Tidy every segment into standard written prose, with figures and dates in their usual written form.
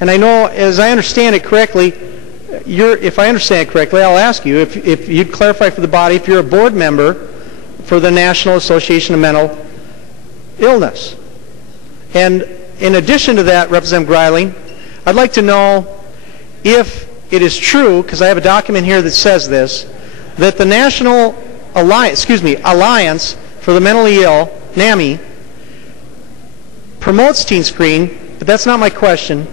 And I know, as I understand it correctly, if I understand it correctly, I'll ask you if you'd clarify for the body if you're a board member for the National Association of Mental Illness. And in addition to that, Representative Greiling, I'd like to know if it is true, because I have a document here that says this, that the National Alliance for the Mentally Ill, NAMI, promotes teen screen, but that's not my question,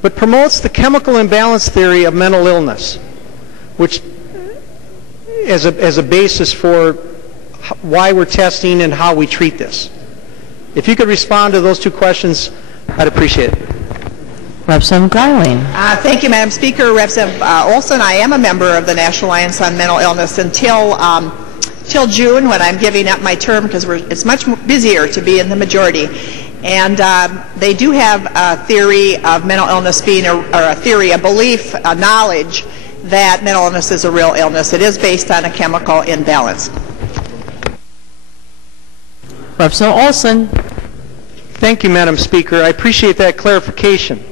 but promotes the chemical imbalance theory of mental illness, which as a basis for why we're testing and how we treat this. If you could respond to those two questions, I'd appreciate it. Representative Greiling. Thank you, Madam Speaker. Representative Olson, I am a member of the National Alliance on Mental Illness until June, when I'm giving up my term, because it's much busier to be in the majority. And they do have a theory of mental illness being a belief, a knowledge that mental illness is a real illness. It is based on a chemical imbalance. Representative Olson. Thank you, Madam Speaker. I appreciate that clarification.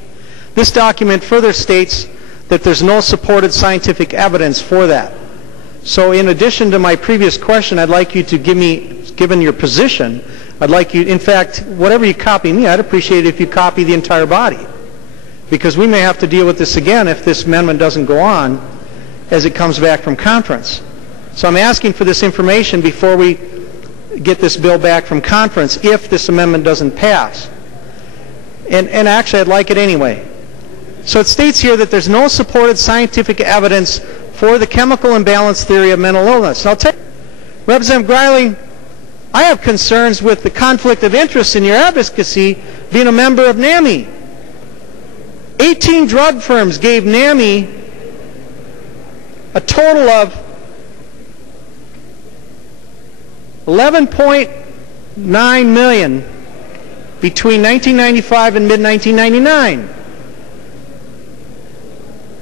This document further states that there's no supported scientific evidence for that. So in addition to my previous question, I'd like you to give me, given your position, I'd like you, in fact, whatever you copy me, I'd appreciate it if you copy the entire body. Because we may have to deal with this again if this amendment doesn't go on as it comes back from conference. So I'm asking for this information before we get this bill back from conference if this amendment doesn't pass. And actually, I'd like it anyway. So it states here that there's no supported scientific evidence for the chemical imbalance theory of mental illness. And I'll tell you, Representative Greiling, I have concerns with the conflict of interest in your advocacy being a member of NAMI. 18 drug firms gave NAMI a total of $11.9 million between 1995 and mid-1999.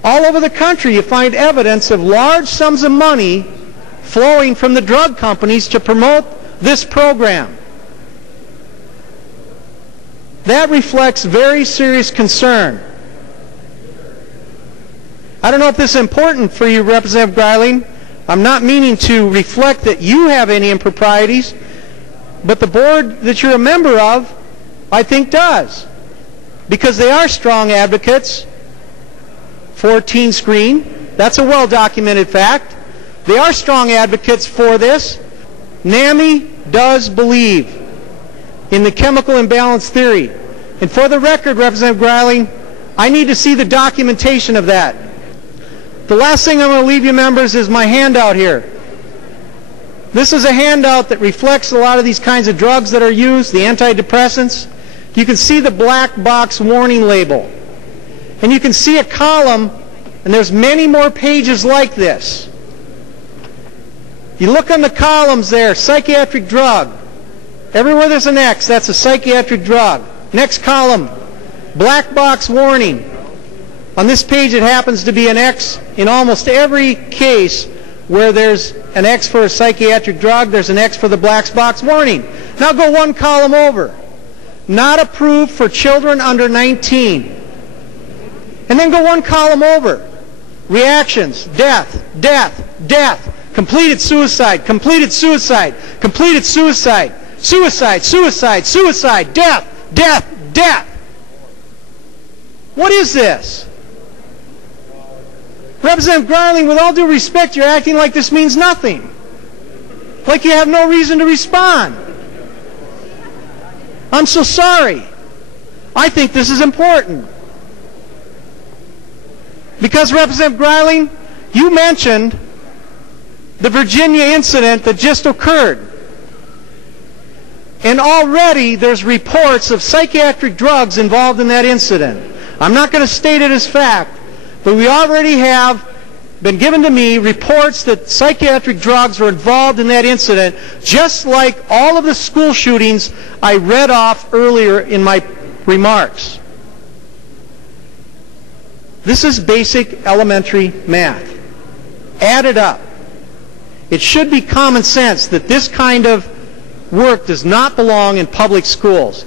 All over the country you find evidence of large sums of money flowing from the drug companies to promote this program. That reflects very serious concern. I don't know if this is important for you, Representative Greiling. I'm not meaning to reflect that you have any improprieties, but the board that you're a member of, I think, does. Because they are strong advocates for teen screen. That's a well-documented fact. They are strong advocates for this. NAMI does believe in the chemical imbalance theory. And for the record, Representative Greiling, I need to see the documentation of that. The last thing I'm going to leave you, members, is my handout here. This is a handout that reflects a lot of these kinds of drugs that are used, the antidepressants. You can see the black box warning label. And you can see a column, and there's many more pages like this. You look on the columns there, psychiatric drug. Everywhere there's an X, that's a psychiatric drug. Next column, black box warning. On this page it happens to be an X in almost every case where there's an X for a psychiatric drug, there's an X for the black box warning. Now go one column over. Not approved for children under 19. And then go one column over. Reactions, death, death, death. Completed suicide, completed suicide, completed suicide, suicide, suicide, suicide, death, death, death. What is this? Representative Greiling, with all due respect, you're acting like this means nothing. Like you have no reason to respond. I'm so sorry. I think this is important. Because, Representative Greiling, you mentioned the Virginia incident that just occurred. And already there's reports of psychiatric drugs involved in that incident. I'm not going to state it as fact, but we already have been given to me reports that psychiatric drugs were involved in that incident, just like all of the school shootings I read off earlier in my remarks. This is basic elementary math. Add it up. It should be common sense that this kind of work does not belong in public schools.